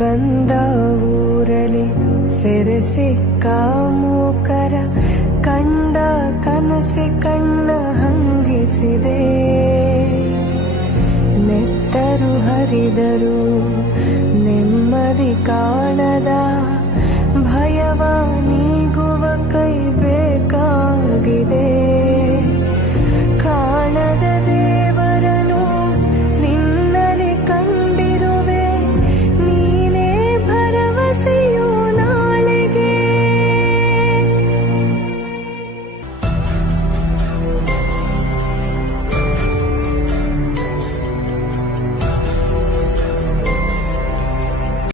ಬಂದ ಊರಲಿ ಸೆರೆ ಸಿಕ್ಕ ಮೂಕರ ಕಂಡ ಕನಸಿ ಕಣ್ಣ ಹಂಗಿಸಿದೆ. ನೆತ್ತರು ಹರಿದರು ನೆಮ್ಮದಿ ಕಾಣದ